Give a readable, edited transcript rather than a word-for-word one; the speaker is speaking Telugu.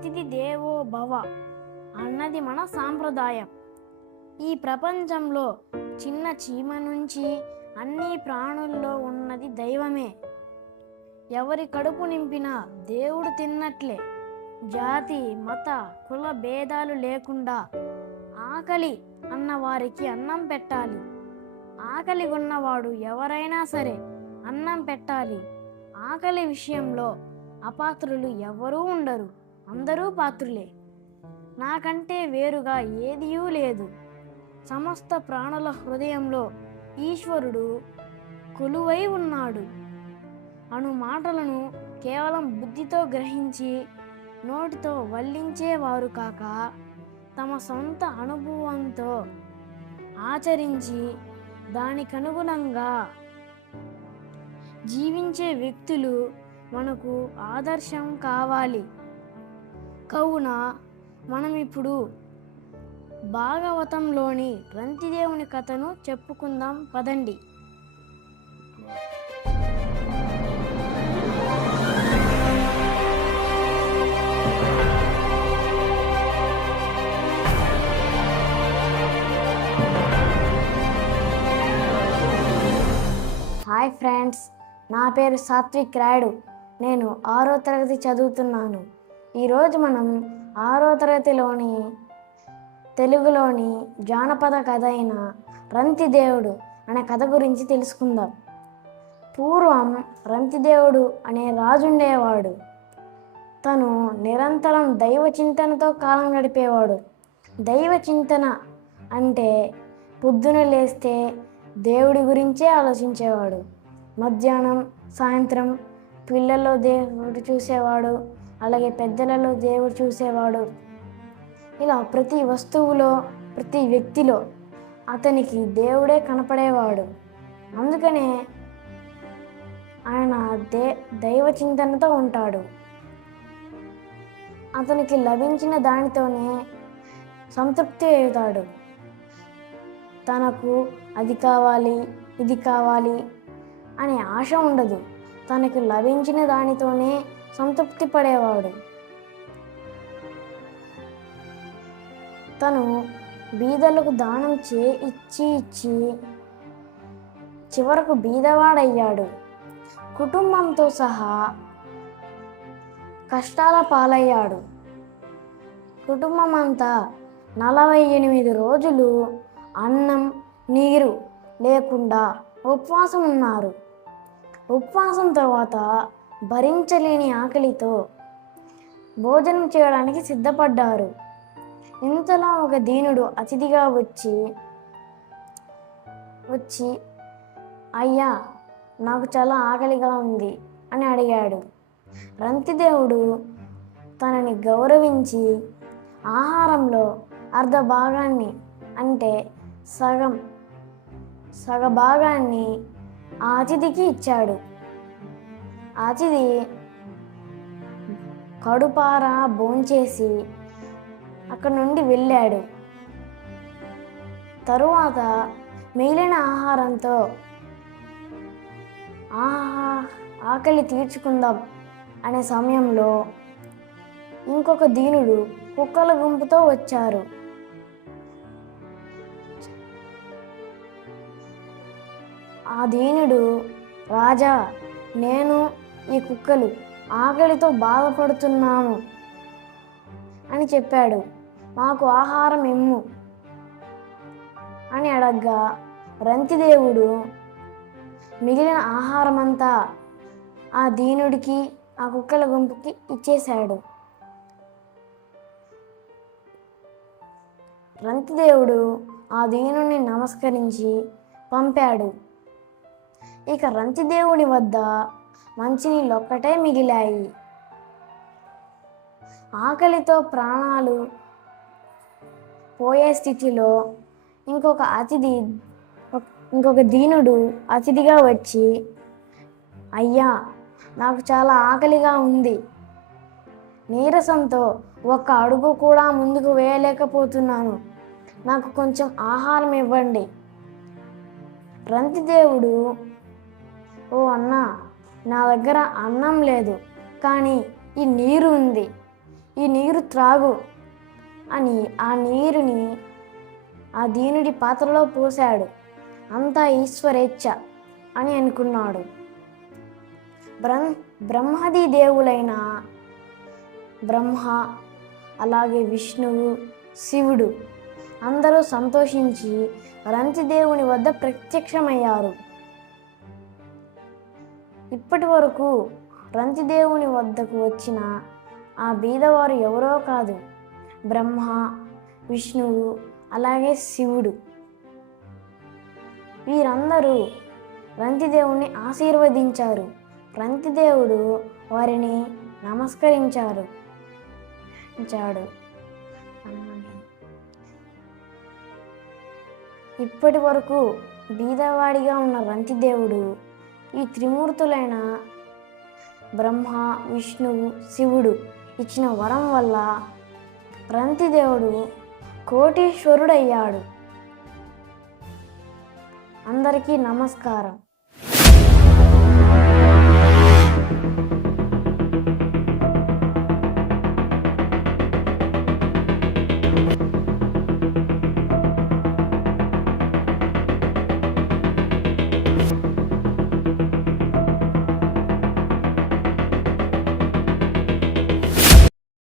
అతిథి దేవో భవ అన్నది మన సాంప్రదాయం. ఈ ప్రపంచంలో చిన్న చీమ నుంచి అన్ని ప్రాణుల్లో ఉన్నది దైవమే. ఎవరి కడుపు నింపినా దేవుడు తిన్నట్లే. జాతి మత కుల భేదాలు లేకుండా ఆకలి అన్నవారికి అన్నం పెట్టాలి. ఆకలి ఉన్నవాడు ఎవరైనా సరే అన్నం పెట్టాలి. ఆకలి విషయంలో అపాత్రులు ఎవరూ ఉండరు, అందరూ పాత్రులే. నాకంటే వేరుగా ఏదియూ లేదు. సమస్త ప్రాణుల హృదయంలో ఈశ్వరుడు కొలువై ఉన్నాడు అను మాటలను కేవలం బుద్ధితో గ్రహించి నోటితో వల్లించేవారు కాక తమ సొంత అనుభవంతో ఆచరించి దానికనుగుణంగా జీవించే వ్యక్తులు మనకు ఆదర్శం కావాలి. కావున మనం ఇప్పుడు భాగవతంలోని రంతిదేవుని కథను చెప్పుకుందాం పదండి. హాయ్ ఫ్రెండ్స్, నా పేరు సాత్విక్ రాయుడు. నేను 6వ తరగతి చదువుతున్నాను. ఈరోజు మనం 6వ తరగతిలోని తెలుగులోని జానపద కథ అయిన రంతిదేవుడు అనే కథ గురించి తెలుసుకుందాం. పూర్వం రంతిదేవుడు అనే రాజుండేవాడు. తను నిరంతరం దైవ చింతనతో కాలం గడిపేవాడు. దైవ చింతన అంటే పొద్దున లేస్తే దేవుడి గురించే ఆలోచించేవాడు. మధ్యాహ్నం సాయంత్రం పిల్లల్లో దేవుడు చూసేవాడు, అలాగే పెద్దలలో దేవుడు చూసేవాడు. ఇలా ప్రతి వస్తువులో ప్రతి వ్యక్తిలో అతనికి దేవుడే కనపడేవాడు. అందుకనే ఆయన దైవ చింతనతో ఉంటాడు. అతనికి లభించిన దానితోనే సంతృప్తి అవుతాడు. తనకు అది కావాలి ఇది కావాలి అనే ఆశ ఉండదు. తనకు లభించిన దానితోనే సంతృప్తి పడేవాడు. తను బీదలకు దానం ఇచ్చి చివరకు బీదవాడయ్యాడు. కుటుంబంతో సహా కష్టాల పాలయ్యాడు. కుటుంబం అంతా 48 రోజులు అన్నం నీరు లేకుండా ఉపవాసం ఉన్నారు. ఉపవాసం తర్వాత భరించలేని ఆకలితో భోజనం చేయడానికి సిద్ధపడ్డారు. ఇంతలో ఒక దీనుడు అతిథిగా వచ్చి అయ్యా, నాకు చాలా ఆకలిగా ఉంది అని అడిగాడు. రంతిదేవుడు తనని గౌరవించి ఆహారంలో అర్ధ భాగాన్ని అంటే సగ భాగాన్ని ఆ అతిథికి ఇచ్చాడు. ఆ అతిథి కడుపారా భోంచేసి అక్కడి నుండి వెళ్ళాడు. తరువాత మిగిలిన ఆహారంతో ఆకలి తీర్చుకుందాం అనే సమయంలో ఇంకొక దీనుడు కుక్కల గుంపుతో వచ్చారు. ఆ దీనుడు, రాజా, నేను ఈ కుక్కలు ఆకలితో బాధపడుతున్నాము అని చెప్పాడు. మాకు ఆహారం ఇమ్ము అని అడగ్గా రంతిదేవుడు మిగిలిన ఆహారమంతా ఆ దీనుడికి ఆ కుక్కల గుంపుకి ఇచ్చేశాడు. రంతిదేవుడు ఆ దీనుని నమస్కరించి పంపాడు. ఇక రంతిదేవుడి వద్ద మంచినీళ్ళొక్కటే మిగిలాయి. ఆకలితో ప్రాణాలు పోయే స్థితిలో ఇంకొక దీనుడు అతిథిగా వచ్చి, అయ్యా, నాకు చాలా ఆకలిగా ఉంది. నీరసంతో ఒక్క అడుగు కూడా ముందుకు వేయలేకపోతున్నాను. నాకు కొంచెం ఆహారం ఇవ్వండి. రంతిదేవుడు, ఓ అన్నా, నా దగ్గర అన్నం లేదు, కానీ ఈ నీరు ఉంది. ఈ నీరు త్రాగు అని ఆ నీరుని ఆ దీనుడి పాత్రలో పోశాడు. అంతా ఈశ్వరేచ్ఛ అని అనుకున్నాడు. బ్రహ్మాది దేవులైన బ్రహ్మ, అలాగే విష్ణువు, శివుడు అందరూ సంతోషించి రంతిదేవుని వద్ద ప్రత్యక్షమయ్యారు. ఇప్పటి వరకు రంతిదేవుని వద్దకు వచ్చిన ఆ బీదవారు ఎవరో కాదు, బ్రహ్మ, విష్ణువు, అలాగే శివుడు. వీరందరూ రంతిదేవుని ఆశీర్వదించారు. రంతిదేవుడు వారిని నమస్కరించాడు. ఇప్పటి వరకు బీదవాడిగా ఉన్న రంతిదేవుడు ఈ త్రిమూర్తులైన బ్రహ్మ, విష్ణువు, శివుడు ఇచ్చిన వరం వల్ల రంతిదేవుడు కోటీశ్వరుడయ్యాడు. అందరికీ నమస్కారం.